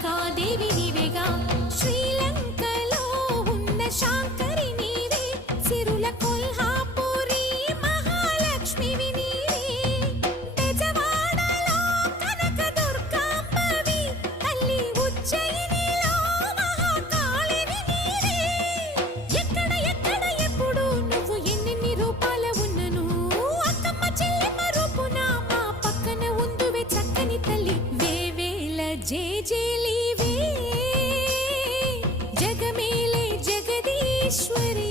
దేవి నీవేగా శ్రీలంకలో ఉన్న శాంకరి నీవే సిరుల కొల్హాపురి మహాలక్ష్మివి నీవే బెజవాడలో కనక దుర్గాంబవి తల్లి ఉజ్జయినిలో మహాకాళివి నీవే ఎక్కడ ఎక్కడ ఎప్పుడు నువ్వు ఎన్నెన్ని రూపాల ఉన్నను అక్కమ్మ చెల్లెమ్మ రూపున మా పక్కన ఉందువే చక్కని తల్లి వేవేల జేజేలివే జగమేలే జగదీశ్వరి।